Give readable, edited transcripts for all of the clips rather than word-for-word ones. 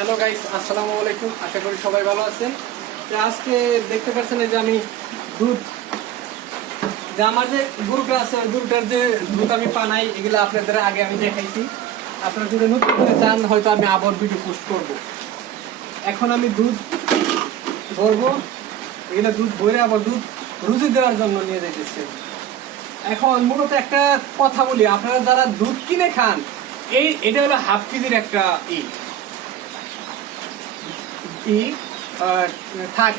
Hello guys, আসসালামু আলাইকুম। আশা করি সবাই ভালো আছেন। আজকে দেখতে পাচ্ছেন যে আমি দুধ, যে আমার যে গরুটা আছে ওই গরুটার যে দুধ আমি পানাই, এগুলো আপনাদের আগে আমি দেখাইছি। আপনারা যদি নতুন করে চান হয়তো আমি আবার ভিডিও পোস্ট করব। এখন আমি দুধ ভরবো, এগুলো দুধ ভরে আবার দুধ রুজি দেওয়ার জন্য নিয়ে যাইতেছি। এখন মূলত একটা কথা বলি, আপনারা যারা দুধ কিনে খান, এটা হলো হাফ কেজির একটা থাক,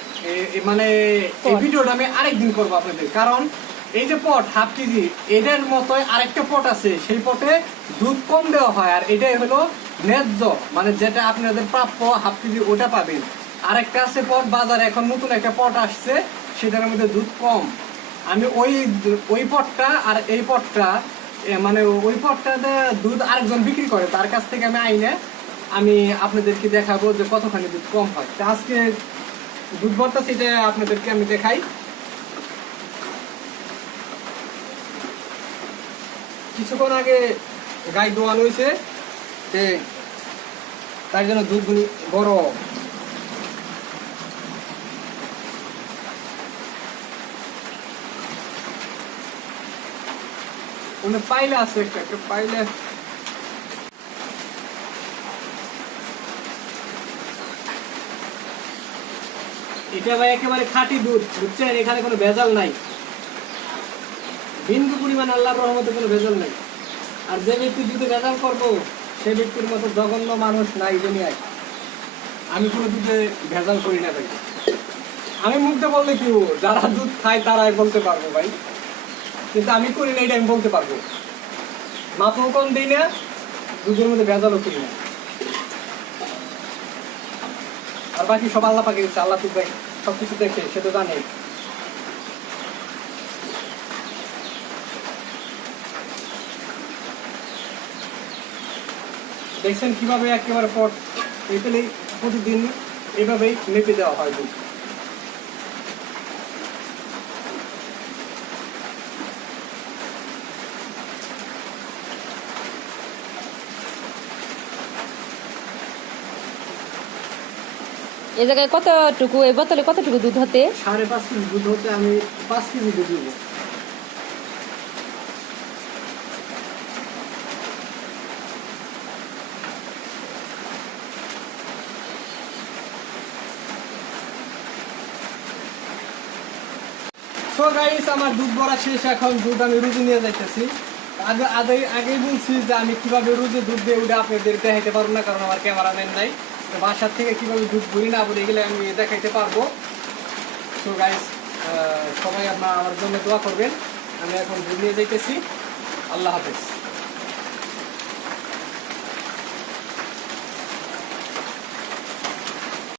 মানে এই ভিডিওটা আমি আরেকদিন করবো আপনাদের, কারণ এই যে পট হাফ কেজি, এটার মতোই আরেকটা পট আছে, সেই পটে দুধ কম দেওয়া হয়, আর এটাই হলো ন্যায্য, মানে যেটা আপনাদের প্রাপ্য হাফ কেজি ওটা পাবেন। আরেকটা আছে পট বাজারে, এখন নতুন একটা পট আসছে, সেটার মধ্যে দুধ কম। আমি ওই পটটা আর এই পটটা, মানে ওই পটটাতে দুধ আরেকজন বিক্রি করে, তার কাছ থেকে আমি আইনে আমি আপনাদেরকে দেখাবো যে কতখানি দুধ কম হয়। আজকে দুধ ভর্তা সেটা আপনাদেরকে আমি দেখাই। কিছুক্ষণ আগে গাই দোয়ানো হয়েছে, তার জন্য দুধগুলি বড়। পাইলে আছে একটা পাইলে, এটা ভাই একেবারে খাঁটি দুধ, বুঝছেন? এখানে কোনো ভেজাল নাই, বিন্দু পরিমাণ আল্লাহর রহমতে কোনো ভেজাল নাই। আর যে ব্যক্তি দুধে ভেজাল করবো, সে ব্যক্তির মতো জঘন্য মানুষ নাই দুনিয়ায়। আমি কোনো দুধে ভেজাল করি না ভাই। আমি মুখে বললে কি, যারা দুধ খায় তারাই বলতে পারবো ভাই, কিন্তু আমি করি না, এটা আমি বলতে পারবো। মাপও কম দিই না, দুধের মধ্যে ভেজালও করি না। আর বাকি সব আল্লাহ পাকে দিচ্ছে, আল্লাহ তুই সবকিছু দেখে, সে তো জানে। দেখছেন কিভাবে একেবারে পট এটাই প্রতিদিন এভাবেই মেপে দেওয়া হয় দুধ। এই জায়গায় কতটুকু, এই বোতলে কতটুকু দুধ হতে? 5.5 কেজি দুধ হতে আমি 5 কেজি দুধ নেব। সো গাইস, আমার দুধ ভরা শেষ। এখন দুধ আমি রুজি নিয়ে যাইতেছি। আগেই বলছি যে আমি কিভাবে রুজি দুধ দিয়ে ওটা আপনাদের দেখাইতে পারবো না, কারণ আমার ক্যামেরাম্যান নাই। বাসার থেকে কিভাবে দুধ ভরি না বলে এগুলো আমি দেখাইতে পারবো। সো গাইস, সবাই আপনারা আমার জন্য দোয়া করবেন। আমি এখন দুধ নিয়ে যাইতেছি। আল্লাহ হাফেজ।